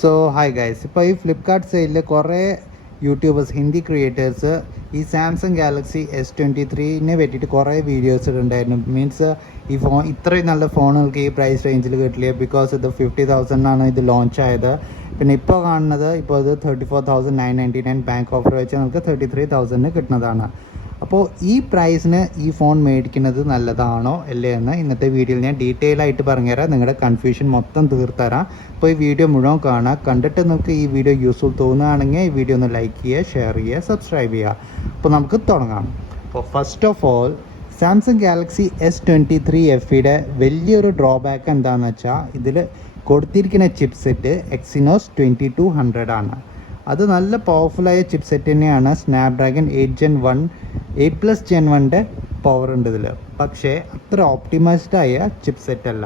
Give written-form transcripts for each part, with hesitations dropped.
So hi guys, ഇപ്പോൾ ഈ ഫ്ലിപ്കാർട്ട് സെയിലിൽ കുറേ യൂട്യൂബേഴ്സ്, ഹിന്ദി ക്രിയേറ്റേഴ്സ് ഈ സാംസങ് ഗാലക്സി S23 പറ്റിയിട്ട് കുറേ വീഡിയോസ് ഇടുണ്ടായിരുന്നു. മീൻസ് ഈ ഫോൺ ഇത്രയും നല്ല ഫോണുകൾക്ക് ഈ പ്രൈസ് റേഞ്ചിൽ കിട്ടില്ല, ബിക്കോസ് ഇത് 50,000 ഇത് ലോഞ്ച് ആയത്. പിന്നെ ഇപ്പോൾ കാണുന്നത് ഇപ്പോൾ ഇത് 34,999 ബാങ്ക് ഓഫർ വെച്ച് നമുക്ക് 33,000 കിട്ടുന്നതാണ്. അപ്പോൾ ഈ പ്രൈസിന് ഈ ഫോൺ മേടിക്കുന്നത് നല്ലതാണോ അല്ലേ എന്ന് ഇന്നത്തെ വീഡിയോയിൽ ഞാൻ ഡീറ്റെയിൽ ആയിട്ട് പറഞ്ഞുതരാം. നിങ്ങളുടെ കൺഫ്യൂഷൻ മൊത്തം തീർത്തരാം. അപ്പോൾ ഈ വീഡിയോ മുഴുവൻ കാണാം. കണ്ടിട്ട് നിങ്ങൾക്ക് ഈ വീഡിയോ യൂസ്ഫുൾ തോന്നുകയാണെങ്കിൽ ഈ വീഡിയോ ഒന്ന് ലൈക്ക് ചെയ്യുക, ഷെയർ ചെയ്യുക, സബ്സ്ക്രൈബ് ചെയ്യുക. അപ്പോൾ നമുക്ക് തുടങ്ങാം. അപ്പോൾ first of all, Samsung Galaxy S23 FEയുടെ വലിയൊരു ഡ്രോബാക്ക് എന്താണെന്ന് വെച്ചാൽ ഇതിൽ കൊടുത്തിരിക്കുന്ന ചിപ്പ് സെറ്റ് എക്സിനോസ് 2200 ആണ്. അത് നല്ല പവർഫുള്ളായ ചിപ്പ് സെറ്റ് തന്നെയാണ്. സ്നാപ്ഡ്രാഗൺ 8 Gen 1 പവർ ഉണ്ട് ഇതിൽ. പക്ഷേ അത്ര ഓപ്റ്റിമൈസ്ഡ് ആയ ചിപ്പ് സെറ്റ് അല്ല.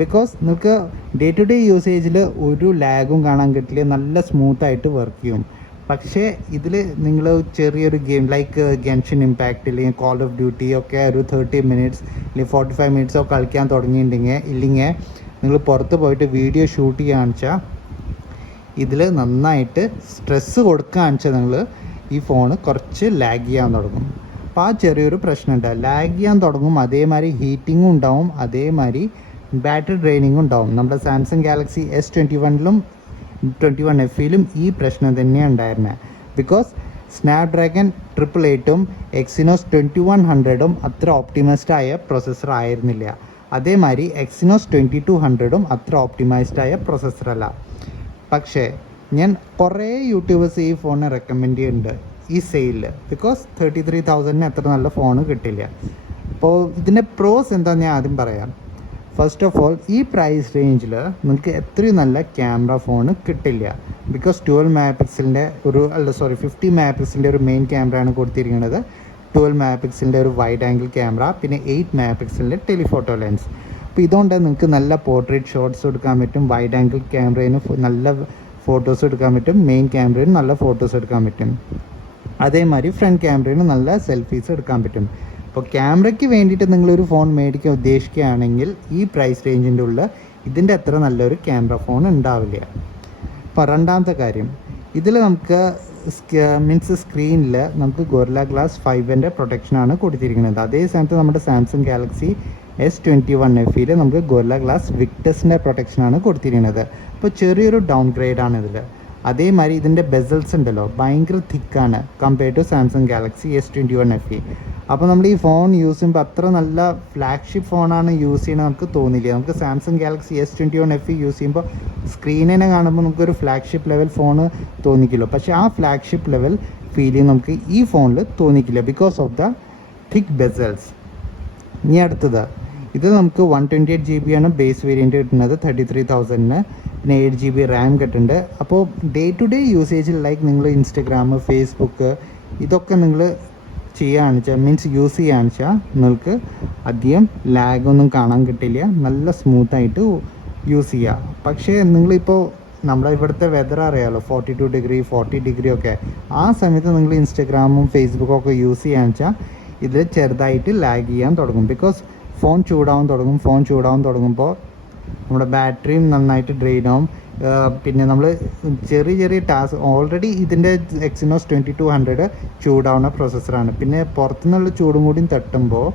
ബിക്കോസ് നിങ്ങൾക്ക് ഡേ ടു ഡേ യൂസേജിൽ ഒരു ലാഗും കാണാൻ കിട്ടില്ല, നല്ല സ്മൂത്തായിട്ട് വർക്ക് ചെയ്യും. പക്ഷേ ഇതിൽ നിങ്ങൾ ചെറിയൊരു ഗെയിം ലൈക്ക് ഗെൻഷൻ ഇമ്പാക്റ്റ് അല്ലെങ്കിൽ കോൾ ഓഫ് ഡ്യൂട്ടി ഒക്കെ ഒരു 30 മിനിറ്റ്സ് അല്ലെങ്കിൽ 45 മിനിറ്റ്സോ കളിക്കാൻ ഇല്ലെങ്കിൽ നിങ്ങൾ പുറത്ത് പോയിട്ട് വീഡിയോ ഷൂട്ട് ചെയ്യുകയാണെന്ന് വെച്ചാൽ ഇതിൽ നന്നായിട്ട് സ്ട്രെസ്സ് കൊടുക്കുകയാണെന്ന് വെച്ചാൽ നിങ്ങൾ ഈ ഫോണ് കുറച്ച് ലാഗ് ചെയ്യാൻ തുടങ്ങും. അപ്പോൾ ആ ചെറിയൊരു പ്രശ്നമുണ്ട്. ലാഗ് ചെയ്യാൻ തുടങ്ങും, അതേമാതിരി ഹീറ്റിങ്ങും ഉണ്ടാവും, അതേമാതിരി ബാറ്ററി ഡ്രെയിനിങ്ങും ഉണ്ടാവും. നമ്മുടെ സാംസങ് ഗാലക്സി S21 FEയിലും ഈ പ്രശ്നം തന്നെയാണ് ഉണ്ടായിരുന്നത്. ബിക്കോസ് സ്നാപ്ഡ്രാഗൺ 888 എക്സിനോസ് 2100 അത്ര ഓപ്റ്റിമൈസ്ഡ് ആയ പ്രൊസസ്സർ ആയിരുന്നില്ല. അതേമാതിരി എക്സിനോസ് 2200 അത്ര ഓപ്റ്റിമൈസ്ഡ് ആയ പ്രൊസസ്സറല്ല. പക്ഷേ ഞാൻ കുറേ യൂട്യൂബേഴ്സ് ഈ ഫോണിനെ റെക്കമെൻഡ് ചെയ്യുന്നുണ്ട് ഈ സെയിലിൽ. ബിക്കോസ് 33,000 അത്ര നല്ല ഫോൺ കിട്ടില്ല. അപ്പോൾ ഇതിൻ്റെ പ്രോസ് എന്താണെന്ന് ഞാൻ ആദ്യം പറയാം. ഫസ്റ്റ് ഓഫ് ഓൾ, ഈ പ്രൈസ് റേഞ്ചിൽ നിങ്ങൾക്ക് എത്രയും നല്ല ക്യാമറ ഫോൺ കിട്ടില്ല. ബിക്കോസ് 50 മെഗാ പിക്സലിൻ്റെ ഒരു മെയിൻ ക്യാമറയാണ് കൊടുത്തിരിക്കുന്നത്. 12 മെഗാ പിക്സലിൻ്റെ ഒരു വൈഡ് ആംഗിൾ ക്യാമറ, പിന്നെ 8 മെഗാ പിക്സലിൻ്റെ ടെലിഫോട്ടോ ലെൻസ്. അപ്പോൾ ഇതുകൊണ്ട് നിങ്ങൾക്ക് നല്ല പോർട്രേറ്റ് ഷോട്ട്സ് എടുക്കാൻ പറ്റും. വൈഡ് ആംഗിൾ ക്യാമറയിൽ നല്ല ഫോട്ടോസ് എടുക്കാൻ പറ്റും, മെയിൻ ക്യാമറയിൽ നല്ല ഫോട്ടോസ് എടുക്കാൻ പറ്റും. അതേമാതിരി ഫ്രണ്ട് ക്യാമറയിൽ നല്ല സെൽഫീസ് എടുക്കാൻ പറ്റും. അപ്പോൾ ക്യാമറയ്ക്ക് വേണ്ടിയിട്ട് നിങ്ങളൊരു ഫോൺ മേടിക്കാൻ ഉദ്ദേശിക്കുകയാണെങ്കിൽ ഈ പ്രൈസ് റേഞ്ചിൻ്റെ ഉള്ളിൽ ഇതിൻ്റെ അത്ര നല്ലൊരു ക്യാമറ ഫോൺ ഉണ്ടാവില്ല. അപ്പോൾ രണ്ടാമത്തെ കാര്യം, ഇതിൽ നമുക്ക് സ്ക്രീനിൽ നമുക്ക് ഗൊറില്ല ഗ്ലാസ് 5 പ്രൊട്ടക്ഷനാണ് കൊടുത്തിരിക്കുന്നത്. അതേ സമയത്ത് നമ്മുടെ സാംസങ് ഗാലക്സി S21 FEയിൽ നമുക്ക് ഗൊറില്ല ഗ്ലാസ് വിക്ടസിൻ്റെ പ്രൊട്ടക്ഷനാണ് കൊടുത്തിരിക്കുന്നത്. അപ്പോൾ ചെറിയൊരു ഡൗൺ ഗ്രേഡാണ് ഇതിൽ. അതേമാതിരി ഇതിൻ്റെ ബെസൽസ് ഉണ്ടല്ലോ, ഭയങ്കര തിക്കാണ് compared to Samsung Galaxy S21 FE. അപ്പോൾ നമ്മൾ ഈ ഫോൺ യൂസ് ചെയ്യുമ്പോൾ അത്ര നല്ല ഫ്ലാഗ്ഷിപ്പ് ഫോണാണ് യൂസ് ചെയ്യുന്നത് നമുക്ക് തോന്നില്ല. നമുക്ക് Samsung Galaxy S21 FE use ചെയ്യുമ്പോൾ സ്ക്രീനിനെ കാണുമ്പോൾ നമുക്കൊരു ഫ്ലാഗ്ഷിപ്പ് ലെവൽ ഫോൺ തോന്നിക്കില്ല. പക്ഷേ ആ ഫ്ലാഗ്ഷിപ്പ് ലെവൽ ഫീലിംഗ് നമുക്ക് ഈ ഫോണിൽ തോന്നിക്കില്ല because of the thick bezels. ഇനി അടുത്തത്, ഇത് നമുക്ക് 128 GB ആണ് ബേസ് വേരിയൻറ്റ് കിട്ടുന്നത് 33,000. പിന്നെ 8 GB റാം കിട്ടുന്നുണ്ട്. അപ്പോൾ ഡേ ടു ഡേ യൂസേജിൽ ലൈക്ക് നിങ്ങൾ ഇൻസ്റ്റഗ്രാം, ഫേസ്ബുക്ക് ഇതൊക്കെ നിങ്ങൾ ചെയ്യുകയാണെന്ന് വെച്ചാൽ മീൻസ് യൂസ് ചെയ്യുകയാണെന്ന് വെച്ചാൽ നിങ്ങൾക്ക് അധികം ലാഗൊന്നും കാണാൻ കിട്ടില്ല, നല്ല സ്മൂത്തായിട്ട് യൂസ് ചെയ്യുക. പക്ഷേ നിങ്ങളിപ്പോൾ നമ്മുടെ ഇവിടുത്തെ വെതർ അറിയാമല്ലോ, 42 ഡിഗ്രി 40 ഡിഗ്രി ഒക്കെ. ആ സമയത്ത് നിങ്ങൾ ഇൻസ്റ്റഗ്രാമും ഫേസ്ബുക്കും ഒക്കെ യൂസ് ചെയ്യുകയാണെന്ന് വെച്ചാൽ ഇത് ചെറുതായിട്ട് ലാഗ് ചെയ്യാൻ തുടങ്ങും. ബിക്കോസ് ഫോൺ ചൂടാവാൻ തുടങ്ങുമ്പോൾ നമ്മുടെ ബാറ്ററിയും നന്നായിട്ട് ഡ്രെയിൻ ആവും. പിന്നെ നമ്മൾ ചെറിയ ടാസ്ക് ഓൾറെഡി ഇതിൻ്റെ എക്സിനോസ് 2200 ചൂടാവുന്ന പ്രോസസ്സറാണ്. പിന്നെ പുറത്തുനിന്നുള്ള ചൂടും കൂടി തട്ടുമ്പോൾ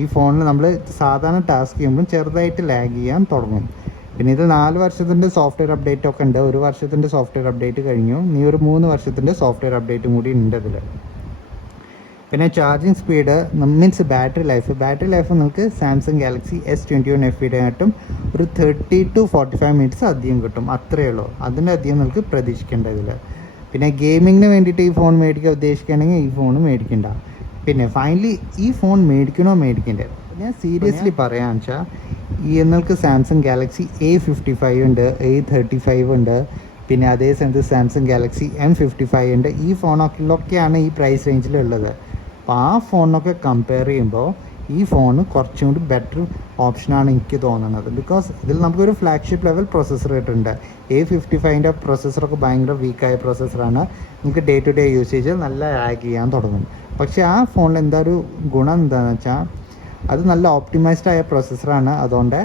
ഈ ഫോണിൽ നമ്മൾ സാധാരണ ടാസ്ക് ചെയ്യുമ്പോൾ ചെറുതായിട്ട് ലാഗ് ചെയ്യാൻ തുടങ്ങും. പിന്നെ ഇത് 4 വർഷത്തിൻ്റെ സോഫ്റ്റ്വെയർ അപ്ഡേറ്റ് ഒക്കെ ഉണ്ട്. 1 വർഷത്തിൻ്റെ സോഫ്റ്റ്വെയർ അപ്ഡേറ്റ് കഴിഞ്ഞു, ഇനി ഒരു 3 വർഷത്തിൻ്റെ സോഫ്റ്റ്വെയർ അപ്ഡേറ്റും കൂടി ഉണ്ട് ഇതിൽ. പിന്നെ charging speed means battery life നിങ്ങൾക്ക് സാംസങ് ഗാലക്സി S21 FEയുടെ ആയിട്ടും ഒരു 30 to 45 മിനിറ്റ്സ് അധികം കിട്ടും. അത്രയേ ഉള്ളൂ, അതിൻ്റെ അധികം നിങ്ങൾക്ക് പ്രതീക്ഷിക്കേണ്ട ഇതിൽ. പിന്നെ ഗെയിമിങ്ങിന് വേണ്ടിയിട്ട് ഈ ഫോൺ മേടിക്കാൻ ഉദ്ദേശിക്കുകയാണെങ്കിൽ ഈ ഫോൺ മേടിക്കണ്ട. പിന്നെ ഫൈനലി ഈ ഫോൺ മേടിക്കണ്ടേ ഞാൻ സീരിയസ്ലി പറയാന്ന് വെച്ചാൽ നിങ്ങൾക്ക് സാംസങ് ഗാലക്സി A55 ഉണ്ട്, A35 ഉണ്ട്, പിന്നെ അതേ സമയത്ത് സാംസങ് ഗാലക്സി M55 ഉണ്ട്. ഈ ഫോണൊക്കെയാണ് ഈ പ്രൈസ് റേഞ്ചിലുള്ളത്. അപ്പോൾ ആ ഫോണിനൊക്കെ കമ്പയർ ചെയ്യുമ്പോൾ ഈ ഫോൺ കുറച്ചും കൂടി ബെറ്റർ ഓപ്ഷനാണ് എനിക്ക് തോന്നുന്നത്. ബിക്കോസ് ഇതിൽ നമുക്കൊരു ഫ്ലാഗ്ഷിപ്പ് ലെവൽ പ്രൊസസ്സർ കിട്ടുന്നുണ്ട്. A55 പ്രൊസസ്സറൊക്കെ ഭയങ്കര വീക്കായ പ്രൊസസ്സറാണ്. നമുക്ക് ഡേ ടു ഡേ യൂസേജ് നല്ല ലാഗ് ചെയ്യാൻ തുടങ്ങും. പക്ഷേ ആ ഫോണിൽ എന്താ ഒരു ഗുണം എന്താണെന്ന് വെച്ചാൽ അത് നല്ല ഓപ്റ്റിമൈസ്ഡ് ആയ പ്രൊസസ്സറാണ്. അതുകൊണ്ട്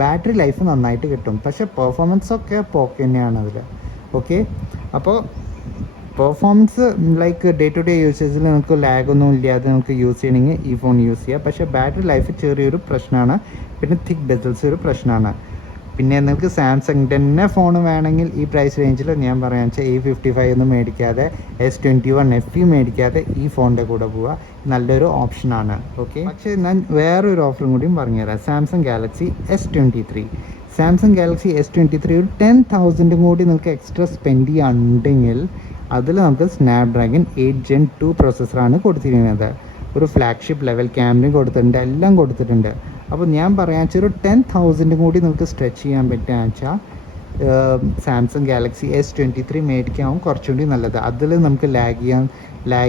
ബാറ്ററി ലൈഫ് നന്നായിട്ട് കിട്ടും. പക്ഷേ പെർഫോമൻസൊക്കെ പോക്ക് തന്നെയാണ് അതിൽ. ഓക്കെ, അപ്പോൾ performance like day to day യൂസേജിൽ നമുക്ക് ലാഗൊന്നും ഇല്ലാതെ നമുക്ക് യൂസ് ചെയ്യണമെങ്കിൽ ഈ ഫോൺ യൂസ് ചെയ്യാം. പക്ഷേ ബാറ്ററി ലൈഫ് ചെറിയൊരു പ്രശ്നമാണ്. പിന്നെ തിക്ക് ബെസൽസ് ഒരു പ്രശ്നമാണ്. പിന്നെ നിങ്ങൾക്ക് സാംസങ് തന്നെ ഫോൺ വേണമെങ്കിൽ ഈ പ്രൈസ് റേഞ്ചിൽ ഞാൻ പറയാൻ വെച്ചാൽ A55 ഒന്നും മേടിക്കാതെ S21 FE മേടിക്കാതെ ഈ ഫോണിൻ്റെ കൂടെ പോവുക നല്ലൊരു ഓപ്ഷനാണ്. ഓക്കെ, പക്ഷേ ഞാൻ വേറൊരു ഓഫറും കൂടിയും പറഞ്ഞുതരാം. Samsung Galaxy S23. Samsung Galaxy S23 ഒരു 10,000 കൂടി നിങ്ങൾക്ക് എക്സ്ട്രാ സ്പെൻഡ് ചെയ്യാനുണ്ടെങ്കിൽ അതിൽ നമുക്ക് സ്നാപ്ഡ്രാഗൺ 8 Gen 2 പ്രോസസ്സറാണ് കൊടുത്തിരിക്കുന്നത്. ഒരു ഫ്ലാഗ്ഷിപ്പ് ലെവൽ ക്യാമറയും കൊടുത്തിട്ടുണ്ട്, എല്ലാം കൊടുത്തിട്ടുണ്ട്. അപ്പോൾ ഞാൻ പറയാൻ വെച്ചാൽ ഒരു 10,000 കൂടി നിങ്ങൾക്ക് സ്ട്രെച്ച് ചെയ്യാൻ പറ്റുകയെന്ന് വെച്ചാൽ സാംസങ് ഗാലക്സി S23 മേടിക്കാവും കുറച്ചുകൂടി നല്ലത്. അതിൽ നമുക്ക് ലാഗ്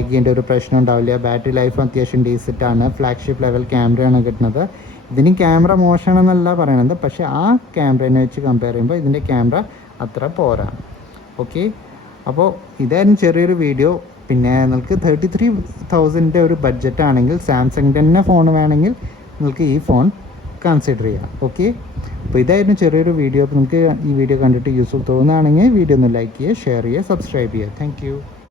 ചെയ്യേണ്ട ഒരു പ്രശ്നം ഉണ്ടാവില്ല. ബാറ്ററി ലൈഫ് അത്യാവശ്യം ഡീസൻ്റാണ്. ഫ്ലാഗ്ഷിപ്പ് ലെവൽ ക്യാമറയാണ് കിട്ടുന്നത്. ഇതിന് ക്യാമറ മോശമാണെന്നല്ല പറയണത്, പക്ഷേ ആ ക്യാമറേനെ വെച്ച് കമ്പയർ ചെയ്യുമ്പോൾ ഇതിൻ്റെ ക്യാമറ അത്ര പോരാ. ഓക്കെ, അപ്പോൾ ഇതായിരുന്നു ചെറിയൊരു വീഡിയോ. പിന്നെ നിങ്ങൾക്ക് 33,000 ഒരു ബഡ്ജറ്റ് ആണെങ്കിൽ സാംസങ്ങിൻ്റെ തന്നെ ഫോൺ വേണമെങ്കിൽ നിങ്ങൾക്ക് ഈ ഫോൺ കൺസിഡർ ചെയ്യാം. ഓക്കെ, അപ്പോൾ ഇതായിരുന്നു ചെറിയൊരു വീഡിയോ. അപ്പോൾ നിങ്ങൾക്ക് ഈ വീഡിയോ കണ്ടിട്ട് യൂസ്ഫുൾ തോന്നുകയാണെങ്കിൽ വീഡിയോ ഒന്ന് ലൈക്ക് ചെയ്യുക, ഷെയർ ചെയ്യുക, സബ്സ്ക്രൈബ് ചെയ്യുക. താങ്ക്